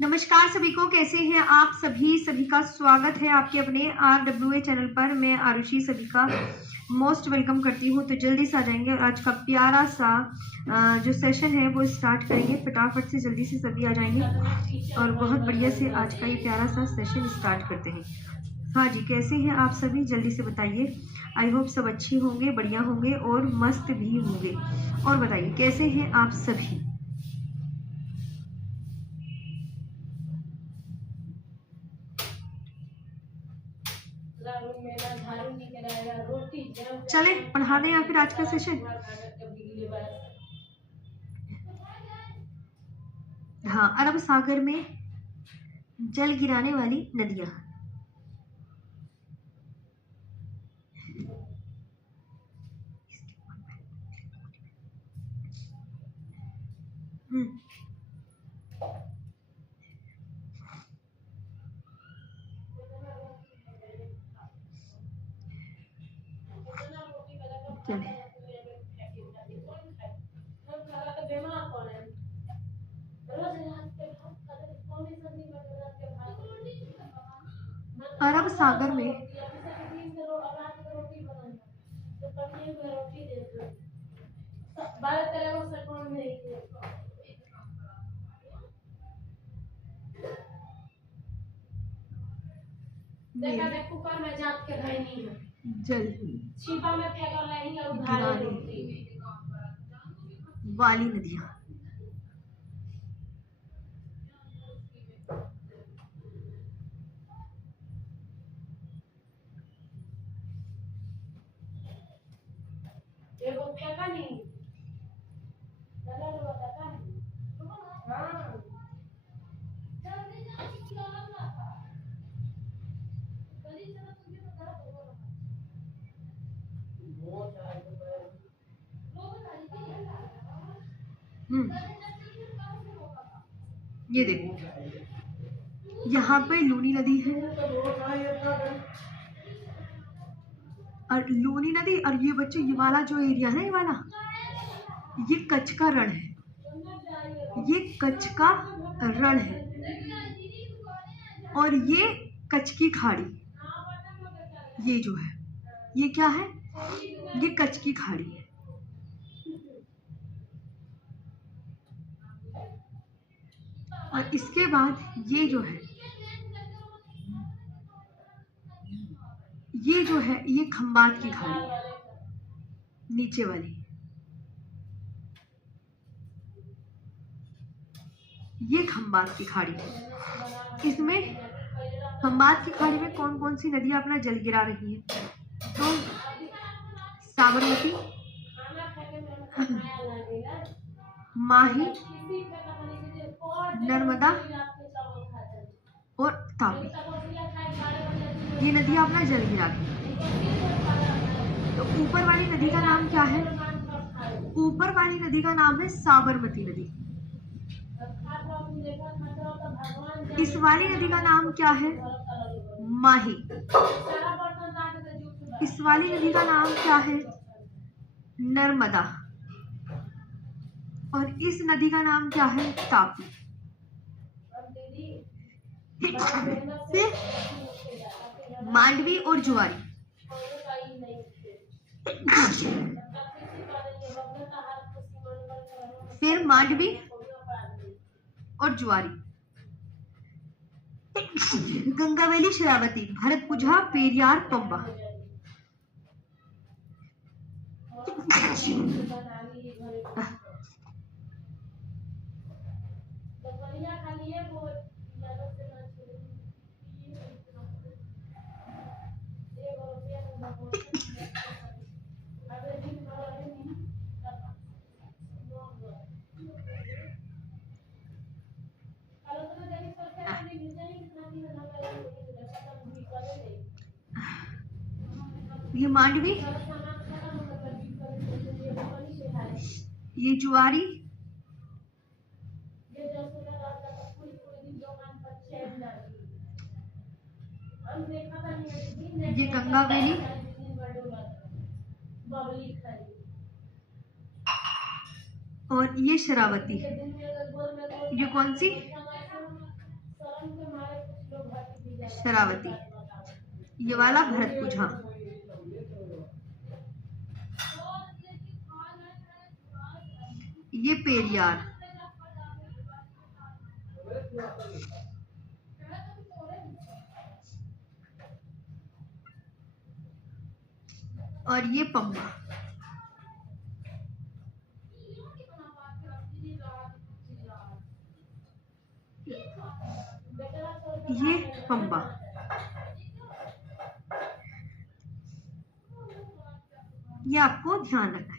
नमस्कार सभी को, कैसे हैं आप सभी का स्वागत है आपके अपने RWA चैनल पर। मैं आरुषि सभी का मोस्ट वेलकम करती हूँ। तो जल्दी से आ जाएंगे और आज का प्यारा सा जो सेशन है वो स्टार्ट करेंगे। फटाफट से जल्दी से सभी आ जाएंगे और बहुत बढ़िया से आज का ये प्यारा सा सेशन स्टार्ट करते हैं। हाँ जी, कैसे हैं आप सभी, जल्दी से बताइए। आई होप सब अच्छे होंगे, बढ़िया होंगे और मस्त भी होंगे। और बताइए कैसे हैं आप सभी। चले पढ़ा दें या फिर आज का सेशन। हाँ, अरब सागर में जल गिराने वाली नदियां। चले अरब सागर में कुकर में जात के रहनी है, जल छिपा में फेंका नहीं और गिराने वाली नदियां। एगो फेंका नहीं ये देखो यहाँ पे लूनी नदी है और लूनी नदी, और ये बच्चों ये वाला जो एरिया है, ये वाला ये कच्छ का रण है। ये कच्छ का रण है और ये कच्छ की खाड़ी। ये जो है ये क्या है, ये कच्छ की खाड़ी है। और इसके बाद ये जो है ये खंबात की खाड़ी है, नीचे वाली। ये खंबात की खाड़ी है। इसमें खंबात की खाड़ी में कौन कौन सी नदियां अपना जल गिरा रही है? तो साबरमती, माही, नर्मदा और तापी, ये नदियां अपना जल गिराती हैं। तो ऊपर वाली नदी का नाम क्या है? ऊपर वाली नदी का नाम है साबरमती नदी। इस वाली नदी का नाम क्या है? माही। इस वाली नदी का नाम क्या है? नर्मदा। और इस नदी का नाम क्या है? तापी। मांडवी और जुआरी। फिर मांडवी और जुआरी, गंगावेली, शरावती, भरतपुझा, पेरियार, पंबा। ये मांडवी, ये जुआरी, ये गंगावेली और ये शरावती। ये कौन सी? शरावती, ये वाला भरतपुझा, ये पेरियार, और ये पंबा। ये पंबा। ये आपको ध्यान रखना है।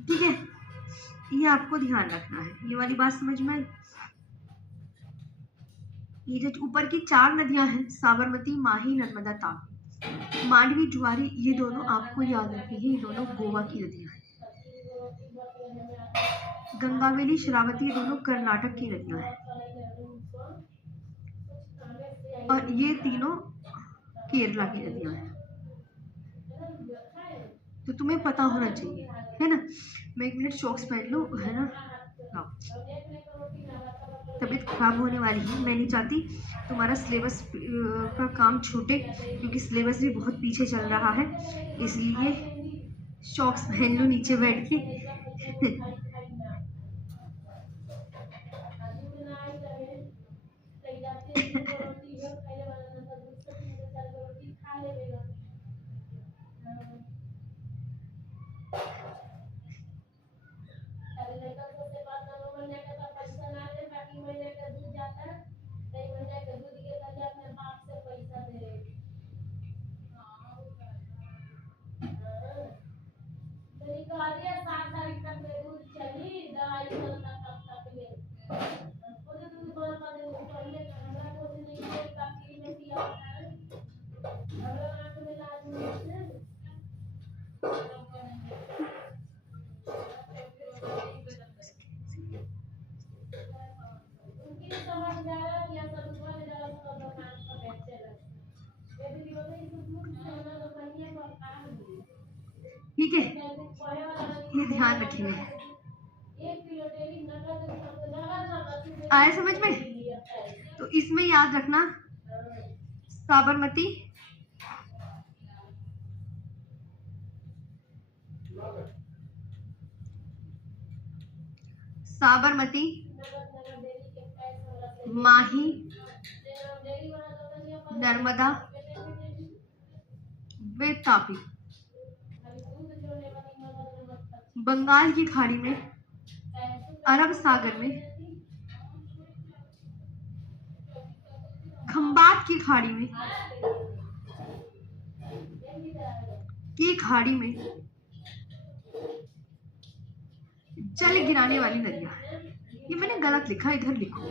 ठीक है, ये आपको ध्यान रखना है। ये वाली बात समझ में आई? ये जो ऊपर की 4 नदियां हैं, साबरमती, माही, नर्मदा, तापी, मांडवी, जुआरी, ये दोनों आपको याद रखनी है। ये दोनों गोवा की नदियां हैं। गंगावेली, शरावती, ये दोनों कर्नाटक की नदियां हैं। और ये तीनों केरला की नदियां हैं। तो तुम्हें पता होना चाहिए, है ना। मैं 1 मिनट शॉक्स पहन लूं, है ना। तबीयत खराब होने वाली है। मैं नहीं चाहती तुम्हारा सिलेबस का काम छूटे, क्योंकि सिलेबस भी बहुत पीछे चल रहा है, इसलिए शॉक्स पहन लो नीचे बैठ के। ठीक है, ये ध्यान रखेंगे। आया समझ में? तो इसमें याद रखना, साबरमती, साबरमती, माही, नर्मदा व तापी बंगाल की खाड़ी में, अरब सागर में, खंबात की खाड़ी में, जल गिराने वाली नदियां। ये मैंने गलत लिखा, इधर लिखो,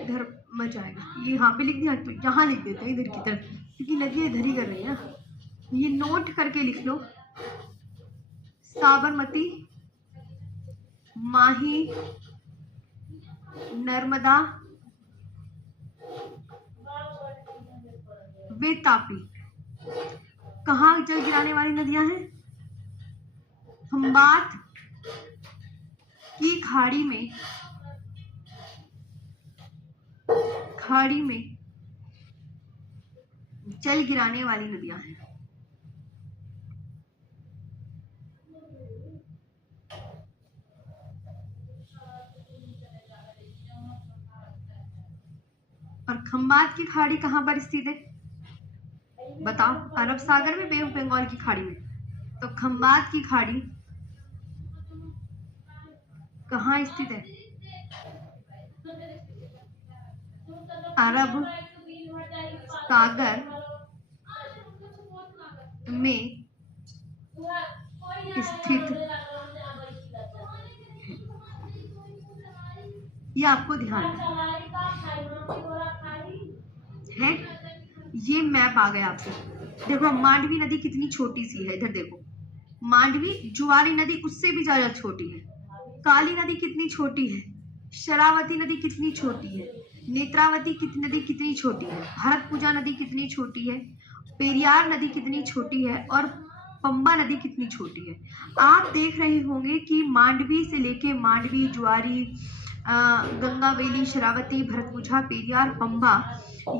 इधर मच आएगा। ये यहाँ पे लिख दिया, तो यहाँ लिख देते हैं इधर की तरफ, क्योंकि नदियां इधर ही कर रही है ना। ये नोट करके लिख लो, साबरमती, माही, नर्मदा व तापी। कहाँ जल गिराने वाली नदियां हैं? खंबात की खाड़ी में, जल गिराने वाली नदियां हैं। और खंबात की खाड़ी कहाँ पर स्थित है? बताओ। अरब सागर में, बे ऑफ बंगाल की खाड़ी में। तो खंबात की खाड़ी कहाँ स्थित है? अरब सागर में स्थित। ये आपको ध्यान है। ये मैप आ गया आपसे। देखो मांडवी नदी कितनी छोटी सी है, इधर देखो। मांडवी, जुआरी नदी उससे भी ज्यादा छोटी है। काली नदी कितनी छोटी है, शरावती नदी कितनी छोटी है, नेत्रावती नदी कितनी छोटी है, भरतपुजा नदी कितनी छोटी है, पेरियार नदी कितनी छोटी है और पंबा नदी कितनी छोटी है। आप देख रहे होंगे कि मांडवी से लेके मांडवी, ज्वारी, गंगावेली, शरावती, भरतपुजा, पेरियार, पंबा,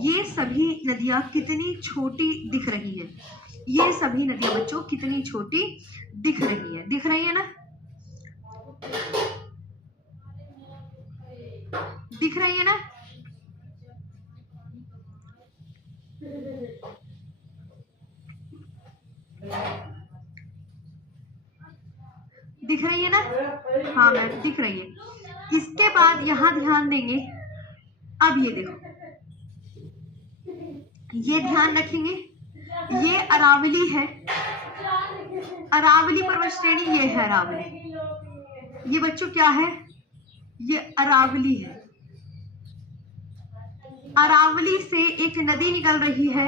ये सभी नदियां कितनी छोटी दिख रही है। ये सभी नदियां बच्चों कितनी छोटी दिख रही है, दिख रही है ना, दिख रही है ना। दिख रही है ना, हाँ मैम दिख रही है। इसके बाद यहां ध्यान देंगे, अब ये देखो, ये ध्यान रखेंगे, ये अरावली है, अरावली पर्वत श्रेणी, ये है अरावली। ये बच्चों क्या है, ये अरावली है। अरावली से एक नदी निकल रही है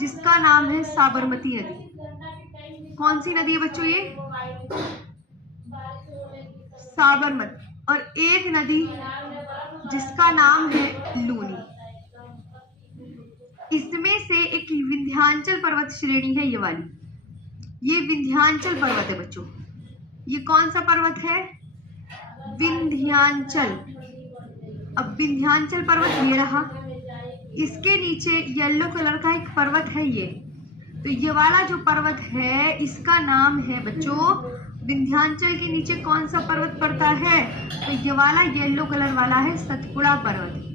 जिसका नाम है साबरमती नदी। कौन सी नदी है बच्चों, ये साबरमती। और एक नदी जिसका नाम है लूनी। इसमें से एक विंध्याचल पर्वत श्रेणी है, ये वाली, ये विंध्याचल पर्वत है बच्चों। ये कौन सा पर्वत है, विंध्याचल। अब विंध्याचल पर्वत ये रहा, इसके नीचे येलो कलर का एक पर्वत है ये, तो ये वाला जो पर्वत है इसका नाम है बच्चों, विंध्याचल के नीचे कौन सा पर्वत पड़ता है, तो ये वाला येलो कलर वाला है सतपुड़ा पर्वत।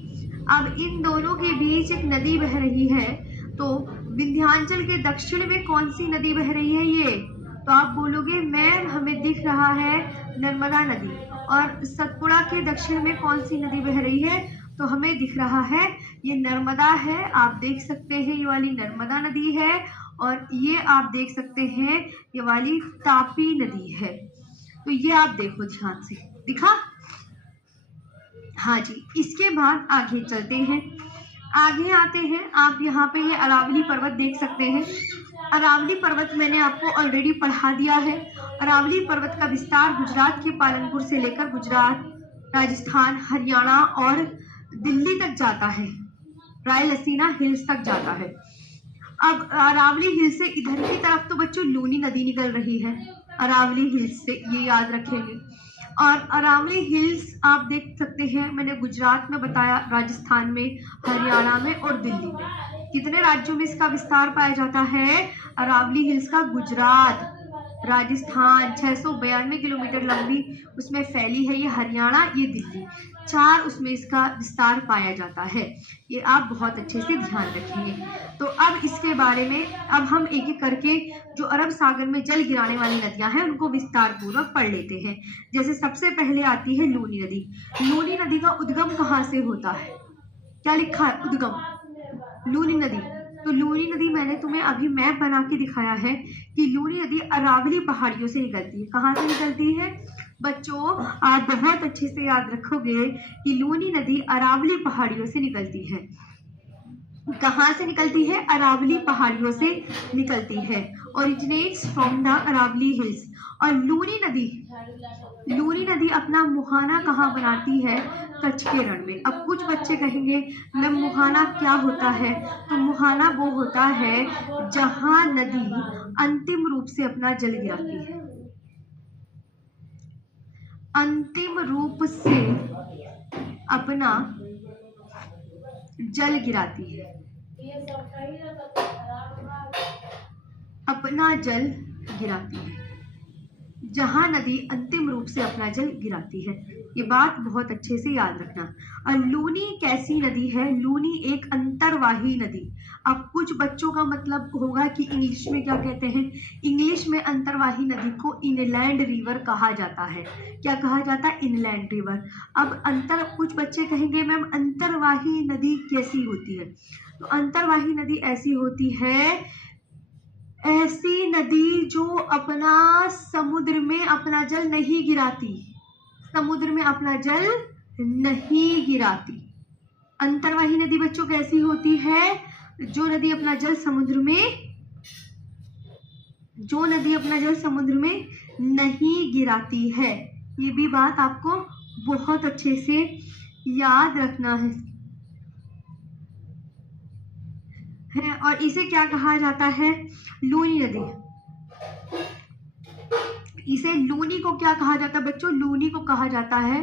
अब इन दोनों के बीच एक नदी बह रही है, तो विंध्याचल के दक्षिण में कौन सी नदी बह रही है, ये, तो आप बोलोगे मैम हमें दिख रहा है नर्मदा नदी। और सतपुड़ा के दक्षिण में कौन सी नदी बह रही है, तो हमें दिख रहा है ये नर्मदा है। आप देख सकते हैं ये वाली नर्मदा नदी है, और ये आप देख सकते हैं ये वाली तापी नदी है। तो ये आप देखो ध्यान से, दिखा, हाँ जी। इसके बाद आगे चलते हैं, आगे आते हैं। आप यहाँ पे ये अरावली पर्वत देख सकते हैं। अरावली पर्वत मैंने आपको ऑलरेडी पढ़ा दिया है। अरावली पर्वत का विस्तार गुजरात के पालनपुर से लेकर गुजरात, राजस्थान, हरियाणा और दिल्ली तक जाता है, रायलसीना हिल्स तक जाता है। अब अरावली हिल्स से इधर की तरफ तो बच्चों लूनी नदी निकल रही है, अरावली हिल्स से, ये याद रखेंगे। और अरावली हिल्स आप देख सकते हैं, मैंने गुजरात में बताया, राजस्थान में, हरियाणा में और दिल्ली में। कितने राज्यों में इसका विस्तार पाया जाता है अरावली हिल्स का, गुजरात, राजस्थान, 692 किलोमीटर लंबी उसमें फैली है ये, हरियाणा, ये दिल्ली, 4 उसमें इसका विस्तार पाया जाता है। ये आप बहुत अच्छे से ध्यान रखेंगे। तो अब इसके बारे में अब हम एक एक करके जो अरब सागर में जल गिराने वाली नदियां हैं उनको विस्तार पूर्वक पढ़ लेते हैं। जैसे सबसे पहले आती है लूनी नदी। लूनी नदी का उद्गम कहाँ से होता है, क्या लिखा है, उद्गम लूनी नदी। तो लूनी नदी मैंने तुम्हें अभी मैप बना के दिखाया है कि लूनी नदी अरावली पहाड़ियों से निकलती है। कहाँ से निकलती है बच्चों, आप बहुत अच्छे से याद रखोगे कि लूनी नदी अरावली पहाड़ियों से निकलती है। कहाँ से निकलती है, अरावली पहाड़ियों से निकलती है, originates from the Aravalli hills. और लूनी नदी अपना मुहाना कहाँ बनाती है, कच्छ के रण में। अब कुछ बच्चे कहेंगे मैम मुहाना क्या होता है, तो मुहाना वो होता है जहाँ नदी अंतिम रूप से अपना जल गिराती है, अंतिम रूप से अपना जल गिराती है, अपना जल गिराती है, जहां नदी अंतिम रूप से अपना जल गिराती है। ये बात बहुत अच्छे से याद रखना। और लूनी कैसी नदी है, लूनी एक अंतर्वाही नदी। अब कुछ बच्चों का मतलब होगा कि इंग्लिश में क्या कहते हैं, इंग्लिश में अंतर्वाही नदी को इनलैंड रिवर कहा जाता है। क्या कहा जाता है, इनलैंड रिवर। अब कुछ बच्चे कहेंगे मैम अंतर्वाही नदी कैसी होती है, तो अंतर्वाही नदी ऐसी होती है, ऐसी नदी जो अपना समुद्र में अपना जल नहीं गिराती, समुद्र में अपना जल नहीं गिराती। अंतर्वाही नदी बच्चों कैसी होती है, जो नदी अपना जल समुद्र में नहीं गिराती है, ये भी बात आपको बहुत अच्छे से याद रखना है। और इसे क्या कहा जाता है? लूनी नदी। इसे लूनी को क्या कहा जाता है बच्चों? लूनी को कहा जाता है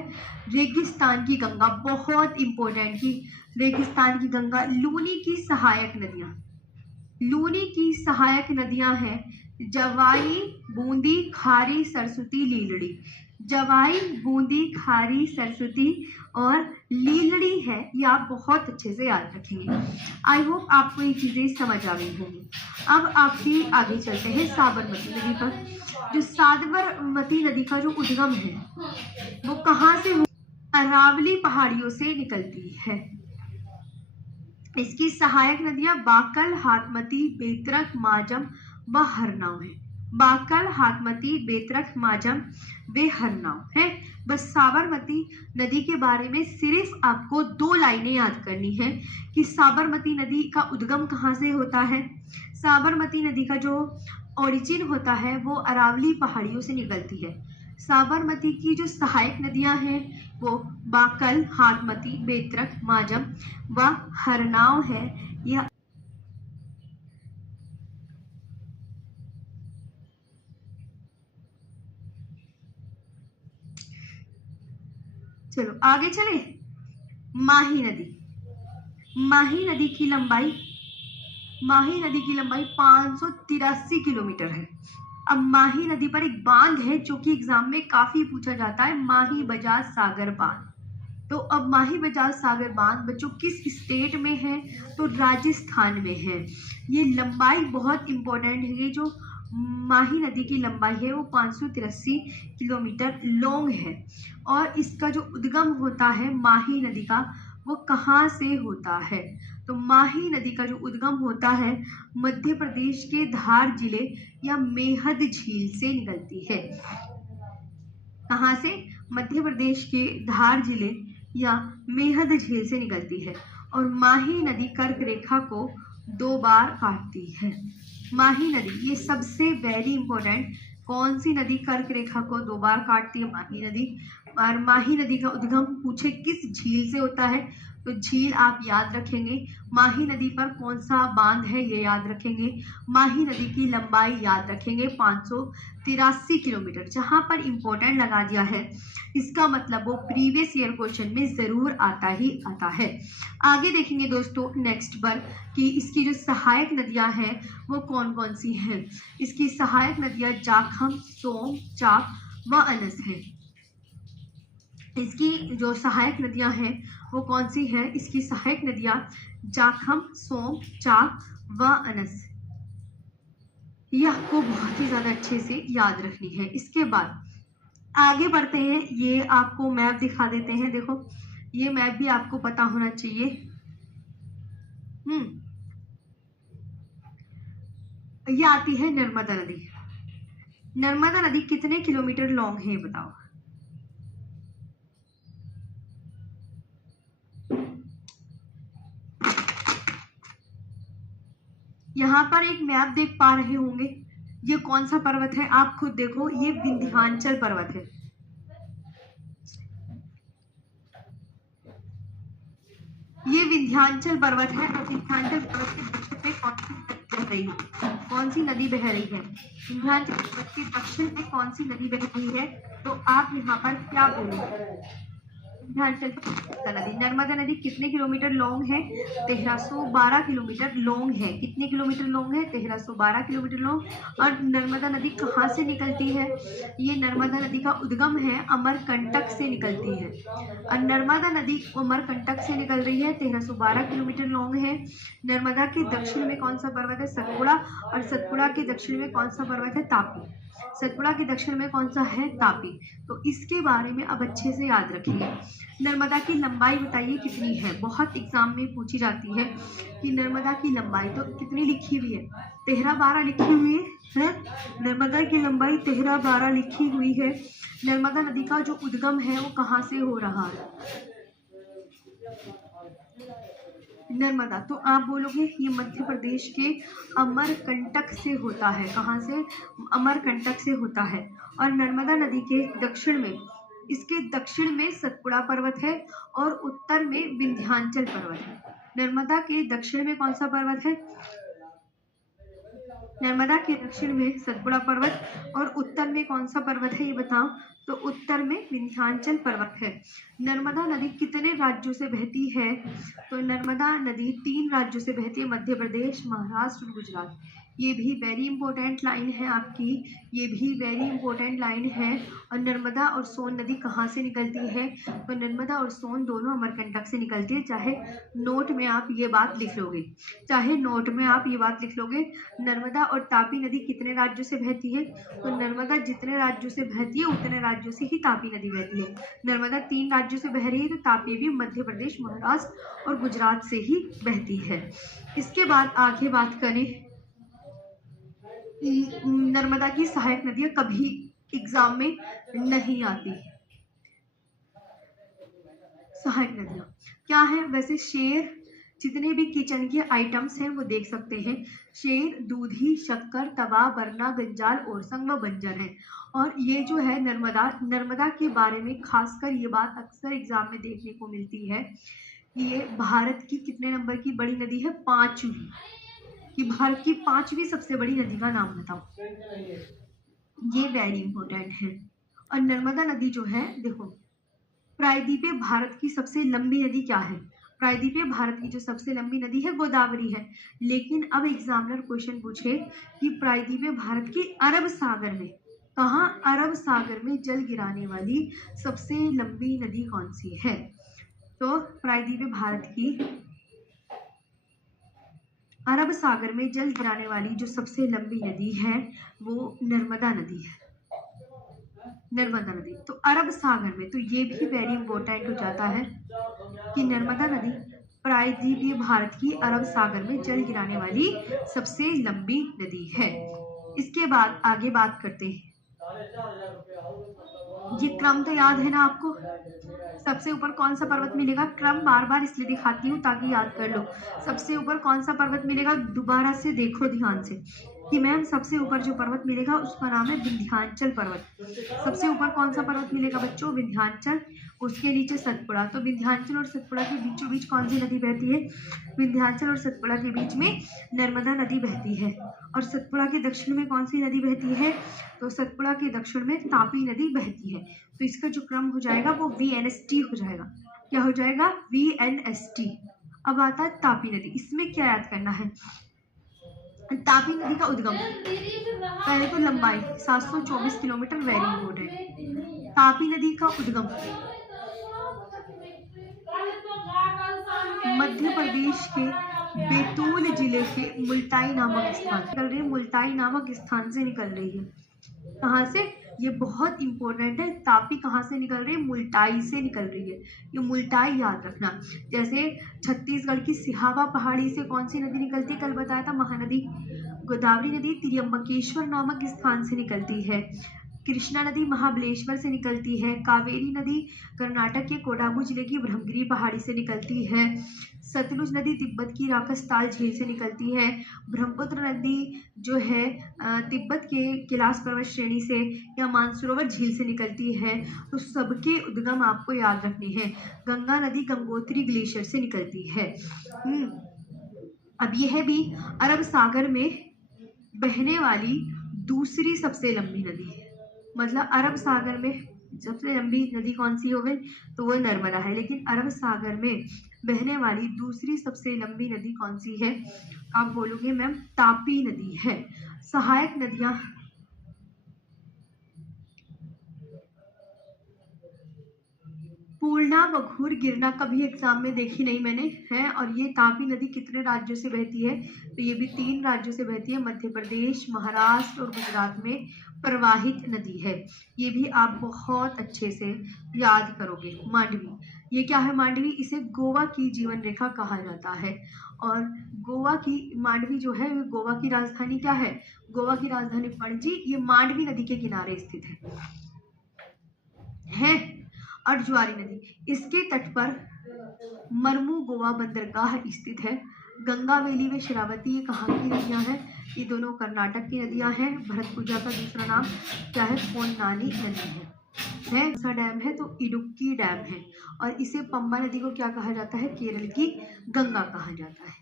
रेगिस्तान की गंगा। बहुत इंपॉर्टेंट कि रेगिस्तान की गंगा। लूनी की सहायक नदियां, लूनी की सहायक नदियां हैं जवाई, बूंदी, खारी, सरस्वती, लीलड़ी। जवाई, बूंदी, खारी, सरस्वती और लीलड़ी है। ये आप बहुत अच्छे से याद रखेंगे। आई होप आपको ये चीजें समझ आ गई होंगी। अब आपकी आगे चलते हैं साबरमती नदी पर। जो साबरमती नदी का जो उद्गम है वो कहाँ से? अरावली पहाड़ियों से निकलती है। इसकी सहायक नदियां बाकल, हाथमती, बेतरख, माजम व हरनाव है। बाकल, हाथमती, बेतरख, माजम व हरनाव है। बस साबरमती नदी के बारे में सिर्फ आपको 2 लाइनें याद करनी है कि साबरमती नदी का उद्गम कहाँ से होता है। साबरमती नदी का जो ओरिजिन होता है वो अरावली पहाड़ियों से निकलती है। साबरमती की जो सहायक नदियां हैं वो बाकल, हाथमती, बेतरख, माजम व हरनाव है। यह चलो आगे चले। माही नदी। माही नदी की लंबाई 583 किलोमीटर है। अब माही नदी पर एक बांध है जो कि एग्जाम में काफी पूछा जाता है, माही बजाज सागर बांध। तो अब माही बजाज सागर बांध बच्चों किस स्टेट में है? तो राजस्थान में है। ये लंबाई बहुत इंपॉर्टेंट है। ये जो माही नदी की लंबाई है वो 583 किलोमीटर लॉन्ग है। और इसका जो उद्गम होता है माही नदी का वो कहाँ से होता है? तो माही नदी का जो उद्गम होता है मध्य प्रदेश के धार जिले या मेहद झील से निकलती है। कहाँ से? मध्य प्रदेश के धार जिले या मेहद झील से निकलती है। और माही नदी कर्क रेखा को 2 बार काटती है। माही नदी, ये सबसे वेरी इंपॉर्टेंट, कौन सी नदी कर्क रेखा को 2 बार काटती है? माही नदी। और माही नदी का उद्गम पूछे किस झील से होता है तो झील आप याद रखेंगे। माही नदी पर कौन सा बांध है ये याद रखेंगे। माही नदी की लंबाई याद रखेंगे 583 किलोमीटर। जहां पर इंपॉर्टेंट लगा दिया है इसका मतलब वो प्रीवियस ईयर क्वेश्चन में जरूर आता ही आता है। आगे देखेंगे दोस्तों नेक्स्ट पर कि इसकी जो सहायक नदियां हैं वो कौन कौन सी हैं। इसकी सहायक नदियां जाखम, सोम, चाक व अनस है। इसकी जो सहायक नदियां हैं वो कौन सी है? इसकी सहायक नदियां जाखम, सोम, चाक व अनस। ये आपको बहुत ही ज्यादा अच्छे से याद रखनी है। इसके बाद आगे बढ़ते हैं। ये आपको मैप दिखा देते हैं। देखो ये मैप भी आपको पता होना चाहिए। ये आती है नर्मदा नदी। नर्मदा नदी कितने किलोमीटर लॉन्ग है बताओ? यहाँ पर एक मैप देख पा रहे होंगे। ये कौन सा पर्वत है? आप खुद देखो, ये विंध्याचल पर्वत है। ये विंध्याचल पर्वत है। और विंध्याचल पर्वत के दक्षिण में कौन सी नदी बह रही है? कौन सी नदी बह रही है? विंध्याचल पर्वत के दक्षिण में कौन सी नदी बह रही है? तो आप यहाँ पर क्या बोलोगे? नदी। नर्मदा नदी कितने किलोमीटर लॉन्ग है? 1312 किलोमीटर लॉन्ग है। कितने किलोमीटर लॉन्ग है? 1312 किलोमीटर लॉन्ग। और नर्मदा नदी कहाँ से निकलती है? ये नर्मदा नदी का उद्गम है अमरकंटक से निकलती है। और नर्मदा नदी अमरकंटक से निकल रही है, 1312 किलोमीटर लॉन्ग है। नर्मदा के दक्षिण में कौन सा पर्वत है? सतपुड़ा। और सतपुड़ा के दक्षिण में कौन सा पर्वत है? तापी। सतपुड़ा के दक्षिण में कौन सा है? तापी। तो इसके बारे में अब अच्छे से याद रखिए। नर्मदा की लंबाई बताइए कितनी है? बहुत एग्जाम में पूछी जाती है कि नर्मदा की लंबाई तो कितनी लिखी हुई है? 1312 लिखी हुई है। नर्मदा की लंबाई 1312 लिखी हुई है। नर्मदा नदी का जो उद्गम है वो कहाँ से हो रहा है? नर्मदा। तो आप बोलोगे ये मध्य प्रदेश के अमरकंटक से होता है। कहाँ से? अमरकंटक से होता है। और नर्मदा नदी के दक्षिण में इसके दक्षिण में सतपुड़ा पर्वत है और उत्तर में विंध्याचल पर्वत है। नर्मदा के दक्षिण में कौन सा पर्वत है? नर्मदा के दक्षिण में सतपुड़ा पर्वत और उत्तर में कौन सा पर्वत है ये बताओ? तो उत्तर में विंध्याचल पर्वत है। नर्मदा नदी कितने राज्यों से बहती है? तो नर्मदा नदी 3 राज्यों से बहती है, मध्य प्रदेश, महाराष्ट्र और गुजरात। ये भी वेरी इंपॉर्टेंट लाइन है आपकी, ये भी वेरी इंपॉर्टेंट लाइन है। और नर्मदा और सोन नदी कहाँ से निकलती है? तो नर्मदा और सोन दोनों अमरकंटक से निकलती है। चाहे नोट में आप ये बात लिख लोगे, चाहे नोट में आप ये बात लिख लोगे। नर्मदा और तापी नदी कितने राज्यों से बहती है? तो नर्मदा जितने राज्यों से बहती है उतने राज्यों से ही तापी नदी बहती है। नर्मदा 3 राज्यों से बह रही है तो तापी भी मध्य प्रदेश, महाराष्ट्र और गुजरात से ही बहती है। इसके बाद आगे बात करें, नर्मदा की सहायक नदियां कभी एग्जाम में नहीं आती। सहायक नदियां क्या है? वैसे शेर, जितने भी किचन के आइटम्स हैं वो देख सकते हैं। शेर, दूधी, शक्कर, तवा, वरना, गंजाल, ओरसंग व बंजर है। और ये जो है नर्मदा के बारे में खासकर ये बात अक्सर एग्जाम में देखने को मिलती है कि ये भारत की कितने नंबर की बड़ी नदी है? 5वीं, कि भारत की 5वीं सबसे बड़ी नदी का नाम बताओ। ये वेरी इंपॉर्टेंट है। और नर्मदा नदी जो है, देखो, प्रायद्वीपीय भारत की सबसे लंबी नदी क्या है? प्रायद्वीपीय भारत की जो सबसे लंबी नदी है गोदावरी है। लेकिन अब एग्जामिनर क्वेश्चन पूछे कि प्रायद्वीपीय भारत की अरब सागर में, कहाँ? अरब सागर में जल गिराने वाली सबसे लंबी नदी कौन सी है? तो प्रायद्वीपीय भारत की अरब सागर में जल गिराने वाली जो सबसे लंबी नदी है वो नर्मदा नदी है। नर्मदा नदी तो अरब सागर में, तो ये भी वेरी इंपॉर्टेंट हो जाता है कि नर्मदा नदी प्रायद्वीपीय भारत की अरब सागर में जल गिराने वाली सबसे लंबी नदी है। इसके बाद आगे बात करते हैं। ये क्रम तो याद है ना आपको? सबसे ऊपर कौन सा पर्वत मिलेगा? क्रम बार बार इसलिए दिखाती हूँ ताकि याद कर लो। सबसे ऊपर कौन सा पर्वत मिलेगा? दोबारा से देखो ध्यान से कि मैम सबसे ऊपर जो पर्वत मिलेगा उसका नाम है विंध्याचल पर्वत। सबसे ऊपर कौन सा पर्वत मिलेगा बच्चों? विंध्याचल। उसके नीचे सतपुड़ा। तो विंध्याचल और सतपुड़ा के बीचों बीच कौन सी नदी बहती है? विंध्याचल और सतपुड़ा के बीच में नर्मदा नदी बहती है। और सतपुड़ा के दक्षिण में कौन सी नदी बहती है? तो सतपुड़ा के दक्षिण में तापी नदी बहती है। तो इसका जो क्रम हो जाएगा वो VNST हो जाएगा। क्या हो जाएगा? VNST। अब आता है तापी नदी। इसमें क्या याद करना है? तापी नदी का उद्गम, पहले तो लंबाई 724 किलोमीटर, वेरी इंपॉर्टेंट। तापी नदी का उद्गम मध्य प्रदेश के बैतूल जिले के मुल्ताई नामक स्थान निकल रही है। मुल्ताई नामक स्थान से निकल रही है। कहाँ से? ये बहुत इंपॉर्टेंट है। तापी कहाँ से निकल रही है? मुल्ताई से निकल रही है। ये मुल्ताई याद रखना। जैसे छत्तीसगढ़ की सिहावा पहाड़ी से कौन सी नदी निकलती है? कल बताया था, महानदी। गोदावरी नदी त्र्यंबकेश्वर नामक स्थान से निकलती है। कृष्णा नदी महाबलेश्वर से निकलती है। कावेरी नदी कर्नाटक के कोडागु जिले की ब्रह्मगिरी पहाड़ी से निकलती है। सतलुज नदी तिब्बत की राकसताल झील से निकलती है। ब्रह्मपुत्र नदी जो है तिब्बत के कैलाश पर्वत श्रेणी से या मानसरोवर झील से निकलती है। तो सबके उद्गम आपको याद रखने हैं। गंगा नदी गंगोत्री ग्लेशियर से निकलती है। अब यह भी अरब सागर में बहने वाली दूसरी सबसे लंबी नदी है। मतलब अरब सागर में सबसे लंबी नदी कौन सी हो गई? तो वो नर्मदा है। लेकिन अरब सागर में बहने वाली दूसरी सबसे लंबी नदी कौन सी है? आप बोलोगे मैम तापी नदी है। सहायक नदियां पूर्णा, बघूर, गिरना कभी एग्जाम में देखी नहीं मैंने है। और ये तापी नदी कितने राज्यों से बहती है? तो ये भी 3 राज्यों से बहती है, मध्य प्रदेश, महाराष्ट्र और गुजरात में प्रवाहित नदी है। ये भी आप बहुत अच्छे से याद करोगे। मांडवी, ये क्या है? मांडवी, इसे गोवा की जीवन रेखा कहा जाता है। और गोवा की मांडवी जो है गोवा की राजधानी क्या है? गोवा की राजधानी पणजी। ये मांडवी नदी के किनारे स्थित है। और ज्वारी नदी, इसके तट पर मरमू गोवा बंदरगाह स्थित है। गंगावेली व शरावती, ये कहाँ की नदियां हैं? ये दोनों कर्नाटक की नदियां हैं। भरतपुजा का दूसरा नाम क्या है? पोन्नानी नदी है। है। कौन सा डैम है? तो इडुक्की डैम है। और इसे पंबा नदी को क्या कहा जाता है? केरल की गंगा कहा जाता है।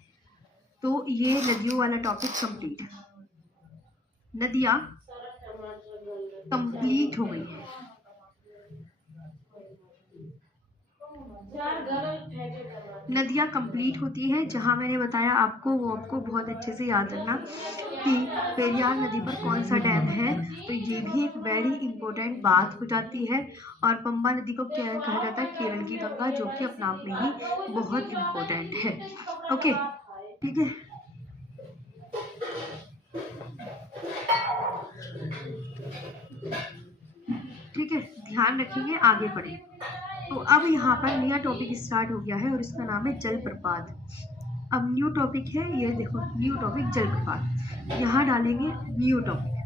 तो ये नदियों वाला टॉपिक कंप्लीट है। नदियां कंप्लीट हो गई है। नदियां कंप्लीट होती हैं जहां मैंने बताया आपको, वो आपको बहुत अच्छे से याद रखना कि पेरियार नदी पर कौन सा डैम है। तो ये भी एक वेरी इंपॉर्टेंट बात हो जाती है। और पंबा नदी को क्या कहा जाता है? केरल की गंगा, जो कि अपने आप में ही बहुत इंपॉर्टेंट है। ओके, ठीक है। ठीक है, ध्यान रखेंगे, आगे बढ़े। तो अब यहाँ पर नया टॉपिक स्टार्ट हो गया है और इसका नाम है जलप्रपात। अब न्यू टॉपिक है, ये देखो न्यू टॉपिक जलप्रपात। यहाँ डालेंगे न्यू टॉपिक।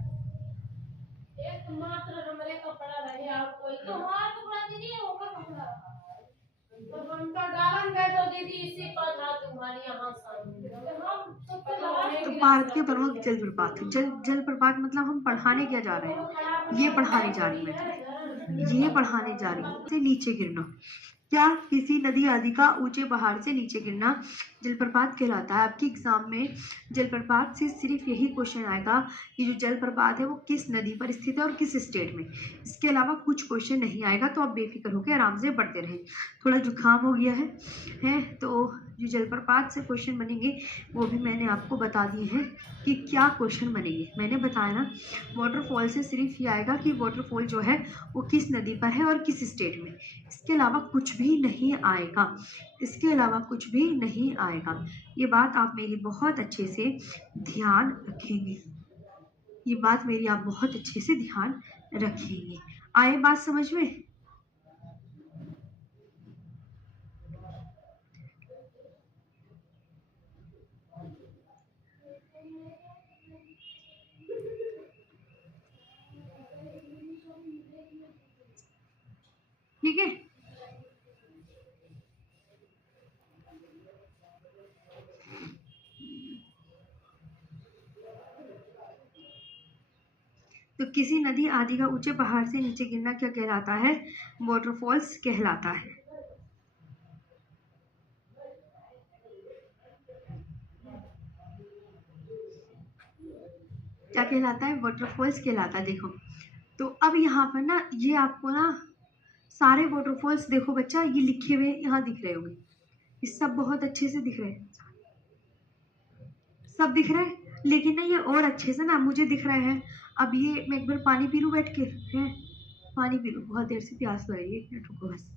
तो भारत के प्रमुख जलप्रपात, जलप्रपात मतलब हम पढ़ाने क्या जा रहे हैं? ये पढ़ाने जा रही हूँ मैं तुम्हें, ये पढ़ाने जा रही हूँ। से नीचे गिरना, क्या किसी नदी आदि का ऊंचे पहाड़ से नीचे गिरना जलप्रपात कहलाता है। आपके एग्जाम में जलप्रपात से सिर्फ यही क्वेश्चन आएगा कि जो जलप्रपात है वो किस नदी पर स्थित है और किस स्टेट में। इसके अलावा कुछ क्वेश्चन नहीं आएगा। तो आप बेफिक्र होकर आराम से पढ़ते रहें। थोड़ा जुकाम हो गया है तो जो जलप्रपात से क्वेश्चन बनेंगे वो भी मैंने आपको बता दिए हैं कि क्या क्वेश्चन बनेंगे। मैंने बताया ना, वाटरफॉल से सिर्फ ये आएगा कि वाटरफॉल जो है वो किस नदी पर है और किस स्टेट में। इसके अलावा कुछ भी नहीं आएगा, इसके अलावा कुछ भी नहीं आएगा। ये बात आप मेरी बहुत अच्छे से ध्यान रखेंगे, ये बात मेरी आप बहुत अच्छे से ध्यान रखेंगे। आए बात समझ में? ठीक है, तो किसी नदी आदि का ऊंचे पहाड़ से नीचे गिरना क्या कहलाता है? वाटरफॉल्स कहलाता है। क्या कहलाता है? वाटरफॉल्स कहलाता है। देखो, तो अब यहाँ पर ना, ये आपको ना सारे वाटरफॉल्स देखो बच्चा, ये लिखे हुए यहाँ दिख रहे होंगे, ये सब बहुत अच्छे से दिख रहे हैं, सब दिख रहे हैं। लेकिन ना ये और अच्छे से ना मुझे दिख रहे हैं। अब ये मैं एक बार पानी पी लूँ बैठ के, है पानी पी लूँ, बहुत देर से प्यास लग रही है, 1 मिनट रुको बस।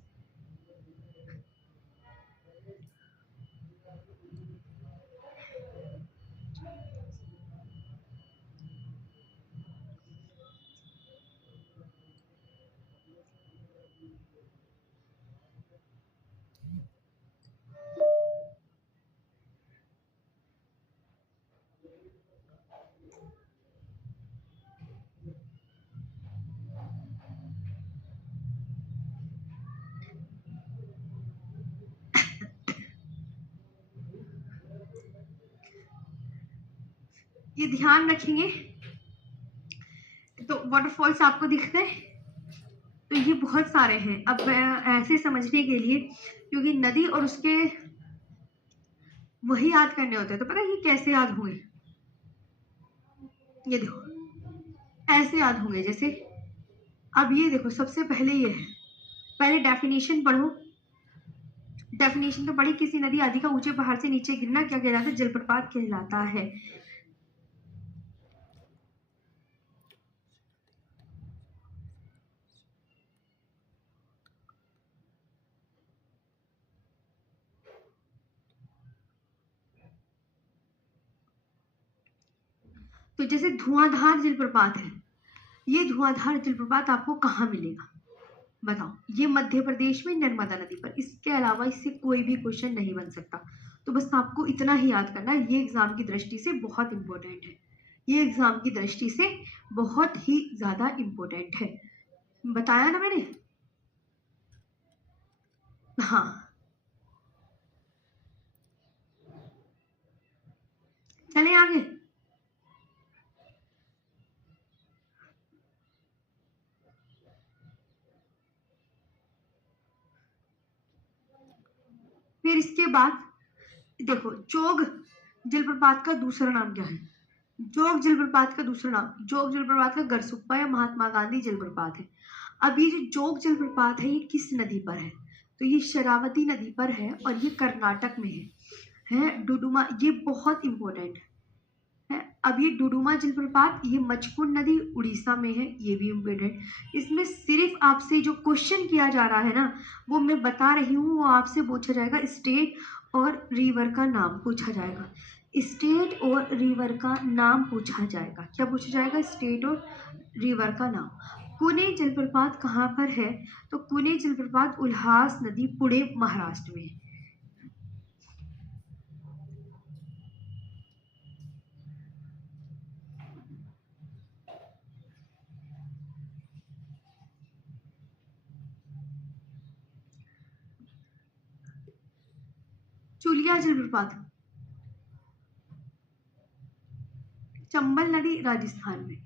ये ध्यान रखेंगे। तो वाटरफॉल्स आपको दिख गए? तो ये बहुत सारे हैं। अब ऐसे समझने के लिए, क्योंकि नदी और उसके वही याद करने होते हैं, तो पता है ये कैसे याद हुए? ये देखो ऐसे याद होंगे। जैसे अब ये देखो, सबसे पहले ये है, पहले डेफिनेशन पढ़ो। डेफिनेशन तो पढ़ी, किसी नदी आदि का ऊंचे पहाड़ से नीचे गिरना क्या कहलाता है? जलप्रपात कहलाता है। तो जैसे धुआंधार जलप्रपात है, ये धुआंधार जलप्रपात आपको कहाँ मिलेगा बताओ? ये मध्य प्रदेश में नर्मदा नदी पर। इसके अलावा इससे कोई भी क्वेश्चन नहीं बन सकता। तो बस आपको इतना ही याद करना है, ये एग्जाम की दृष्टि से बहुत इंपॉर्टेंट है, ये एग्जाम की दृष्टि से बहुत ही ज्यादा इंपॉर्टेंट है। बताया ना मैंने? हाँ, चले आगे। फिर इसके बाद देखो जोग जलप्रपात का दूसरा नाम क्या है? जोग जलप्रपात का दूसरा नाम, जोग जलप्रपात का गरसुप्पा या महात्मा गांधी जलप्रपात है। अब ये जो जोग जलप्रपात है ये किस नदी पर है? तो ये शरावती नदी पर है और ये कर्नाटक में है डुडुमा, ये बहुत इंपॉर्टेंट है। अब ये डुडुमा जलप्रपात ये मचकुंड नदी उड़ीसा में है, ये भी इम्पोर्टेंट। इसमें सिर्फ आपसे जो क्वेश्चन किया जा रहा है ना वो मैं बता रही हूँ, वो आपसे पूछा जाएगा स्टेट और रिवर का नाम पूछा जाएगा। स्टेट और रिवर का नाम पूछा जाएगा। क्या पूछा जाएगा? स्टेट और रिवर का नाम। कुने जलप्रपात कहाँ पर है? तो कुने जलप्रपात उल्हास नदी पुणे महाराष्ट्र में है। चुलिया जलप्रपात चंबल नदी राजस्थान में।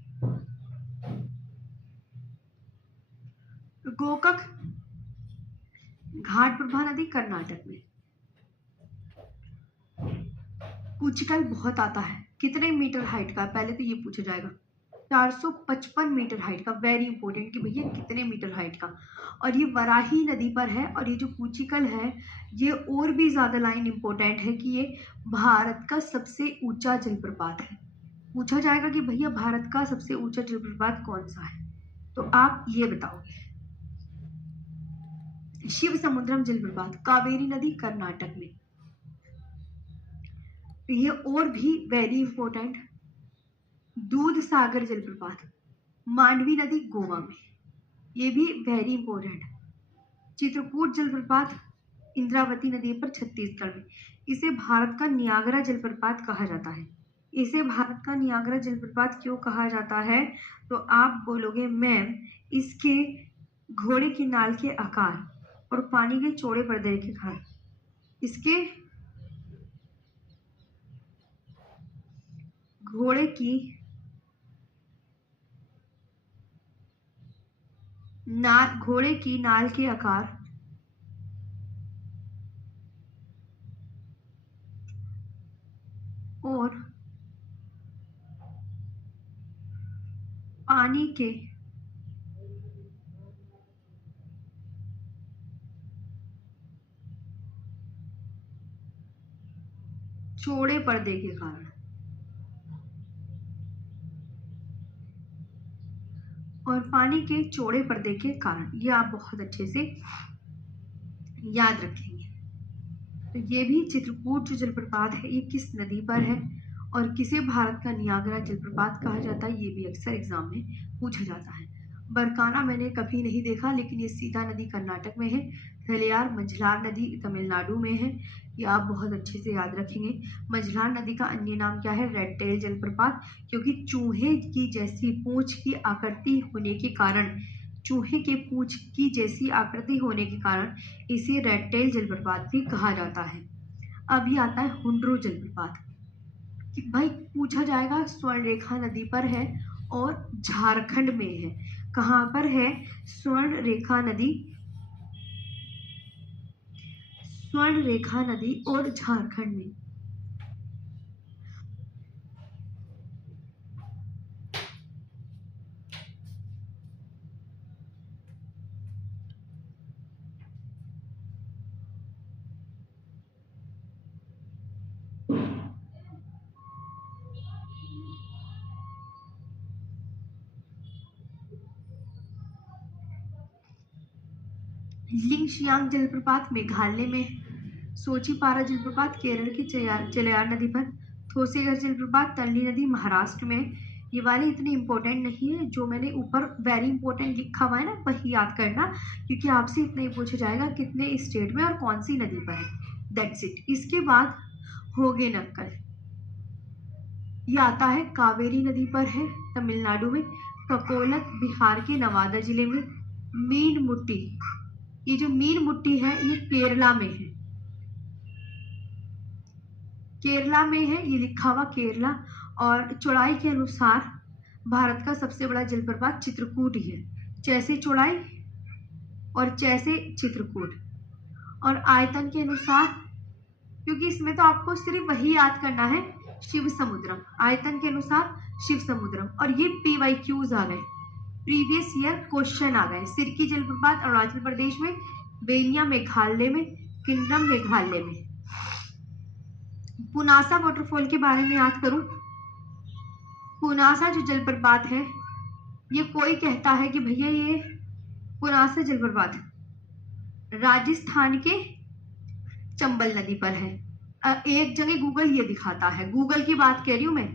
गोकक घाटप्रभा नदी कर्नाटक में। कुचिकल बहुत आता है, कितने मीटर हाइट का? पहले तो ये पूछा जाएगा। 455 मीटर हाइट का, वेरी इंपॉर्टेंट कि भैया कितने मीटर हाइट का। और ये वराही नदी पर है। और ये जो कुचिकल है ये और भी ज्यादा लाइन इंपॉर्टेंट है कि ये भारत का सबसे ऊंचा जलप्रपात है। पूछा जाएगा कि भैया भारत का सबसे ऊंचा जलप्रपात कौन सा है, तो आप ये बताओगे। शिव समुद्रम जलप्रपात कावेरी नदी कर्नाटक में। ये और भी वेरी इंपॉर्टेंट। दूध सागर जलप्रपात मांडवी नदी गोवा में, ये भी वेरी इंपॉर्टेंट। चित्रकूट जलप्रपात इंद्रावती नदी पर छत्तीसगढ़ में। इसे भारत का नियाग्रा जलप्रपात कहा जाता है। इसे भारत का नियाग्रा जलप्रपात क्यों कहा जाता है? तो आप बोलोगे मैम इसके घोड़े की नाल के आकार और पानी के चौड़े पर्दे के कारण। इसके घोड़े की नाल के आकार और पानी के चौड़े पर्दे के कारण। और पानी के चौड़े पर्दे के कारण, ये आप बहुत अच्छे से याद रखेंगे। तो ये भी चित्रकूट जो जलप्रपात है ये किस नदी पर है और किसे भारत का नियाग्रा जलप्रपात कहा जाता है, ये भी अक्सर एग्जाम में पूछा जाता है। बरकाना मैंने कभी नहीं देखा, लेकिन ये सीता नदी कर्नाटक में है। थलियार मंझलार नदी तमिलनाडु में है, ये आप बहुत अच्छे से याद रखेंगे। मंझलार नदी का अन्य नाम क्या है? रेड टेल जलप्रपात, क्योंकि चूहे की जैसी पूंछ की आकृति होने के कारण, चूहे के पूंछ की जैसी आकृति होने के कारण इसे रेड टेल जलप्रपात भी कहा जाता है। अब ये आता है हुंड्रो जलप्रपात। कि भाई पूछा जाएगा स्वर्ण रेखा नदी पर है और झारखंड में है। कहाँ पर है? स्वर्ण रेखा नदी और झारखंड में। लिंगशियांग जलप्रपात मेघालय में। सोचीपारा जलप्रपात केरल की चेलियार नदी पर। थोसेगर जलप्रपात तल्ली नदी महाराष्ट्र में। ये वाले इतने इंपॉर्टेंट नहीं है, जो मैंने ऊपर वेरी इंपॉर्टेंट लिखा हुआ है ना वही याद करना, क्योंकि आपसे इतना ही पूछा जाएगा कितने स्टेट में और कौन सी नदी पर है। That's it. इसके बाद होगे नक्कल, ये आता है कावेरी नदी पर है तमिलनाडु में। ककोलत बिहार के नवादा जिले में। मीन मुट्टी, ये जो मीन मुट्टी है ये केरला में है। केरला में है, ये लिखा हुआ केरला। और चौड़ाई के अनुसार भारत का सबसे बड़ा जलप्रपात चित्रकूट ही है। जैसे चौड़ाई और जैसे चित्रकूट। और आयतन के अनुसार क्योंकि इसमें तो आपको सिर्फ वही याद करना है, शिव समुद्रम, आयतन के अनुसार शिव समुद्रम। और ये PYQs आ गए, प्रीवियस ईयर क्वेश्चन आ गए। सिरकी जलप्रपात अरुणाचल प्रदेश में, वेनिया मेघालय में, किंगडम मेघालय में। पुनासा वाटरफॉल के बारे में याद करूं, पुनासा जो जलप्रपात है, ये कोई कहता है कि भैया ये पुनासा जलप्रपात राजस्थान के चंबल नदी पर है। एक जगह गूगल ये दिखाता है, गूगल की बात कह रही हूं मैं,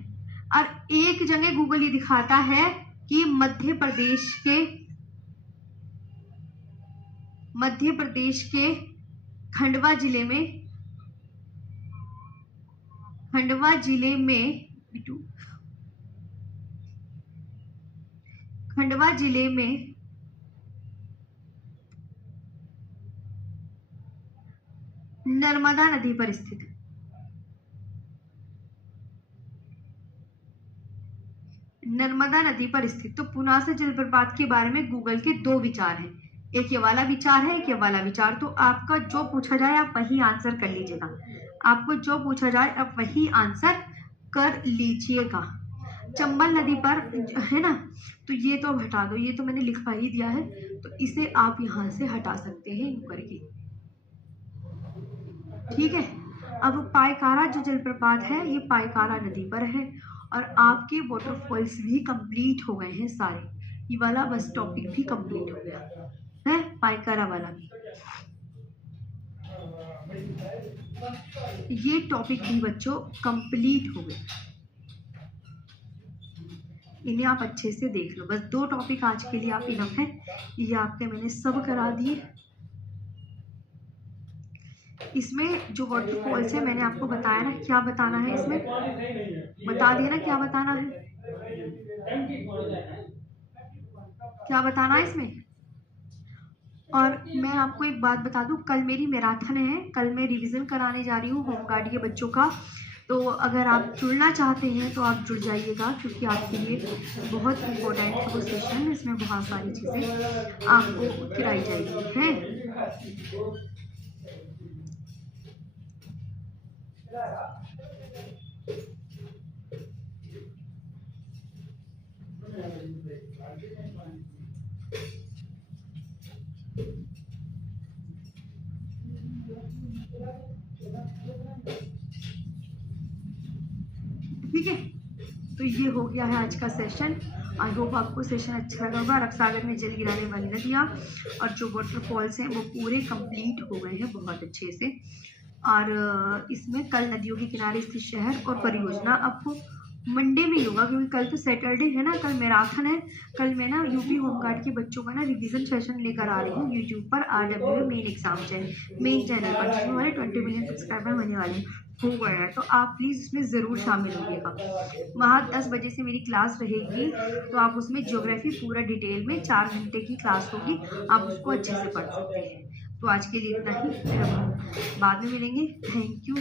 और एक जगह गूगल ये दिखाता है कि मध्य प्रदेश के खंडवा जिले में नर्मदा नदी पर स्थित है। नर्मदा नदी पर स्थित। तो पुनासा जलप्रपात के बारे में गूगल के दो विचार हैं, एक ये वाला विचार है, एक ये वाला विचार। तो आपका जो पूछा जाए आप वही आंसर कर लीजिएगा, आपको जो पूछा जाए आप वही आंसर कर लीजिएगा। चंबल नदी पर है ना, तो ये तो हटा दो, ये तो मैंने लिखवा ही दिया है, तो इसे आप यहाँ से हटा सकते हैं यूं करके, ठीक है। अब पायकारा जो जलप्रपात है ये पायकारा नदी पर है, और आपके वाटरफॉल्स भी कंप्लीट हो गए हैं सारे। ये वाला बस टॉपिक भी कंप्लीट हो गया है, पायकारा वाला भी। ये टॉपिक भी बच्चों कंप्लीट हो गए, इन्हें आप अच्छे से देख लो। बस 2 टॉपिक आज के लिए आप इनफ है, ये आपके मैंने सब करा दिए। इसमें जो वाटरफॉल्स है मैंने आपको बताया ना क्या बताना है, इसमें बता दिया ना क्या बताना है, क्या बताना है इसमें। और मैं आपको एक बात बता दूं, कल मेरी मैराथन है, कल मैं रिवीजन कराने जा रही हूँ होमगार्ड के बच्चों का। तो अगर आप जुड़ना चाहते हैं तो आप जुड़ जाइएगा, क्योंकि आपके लिए बहुत इम्पोर्टेंट है वो सेशन, इसमें बहुत सारी चीज़ें आपको कराई जाएगी हैं। ठीक है, तो ये हो गया है आज का सेशन। आई होप आपको सेशन अच्छा लगा होगा। अरब सागर में जल गिराने वाली नदियाँ और जो वाटरफॉल्स हैं वो पूरे कंप्लीट हो गए हैं बहुत अच्छे से। और इसमें कल नदियों के किनारे स्थित शहर और परियोजना आपको मंडे में ही होगा, क्योंकि कल तो सैटरडे है ना, कल मैराथन है। कल मैं ना यूपी होमगार्ड के बच्चों का ना रिवीजन सेशन लेकर आ रही हूँ यूट्यूब पर, RWA main exam main channel पर, जिसमें हमारे 20 मिलियन सब्सक्राइबर होने वाले हो गए हैं। तो आप प्लीज़ इसमें ज़रूर शामिल होइएगा। वहाँ 10 बजे से मेरी क्लास रहेगी, तो आप उसमें ज्योग्राफी पूरा डिटेल में 4 घंटे की क्लास होगी, आप उसको अच्छे से पढ़ सकते हैं। तो आज के लिए इतना ही, फिर हम बाद में मिलेंगे। Thank you.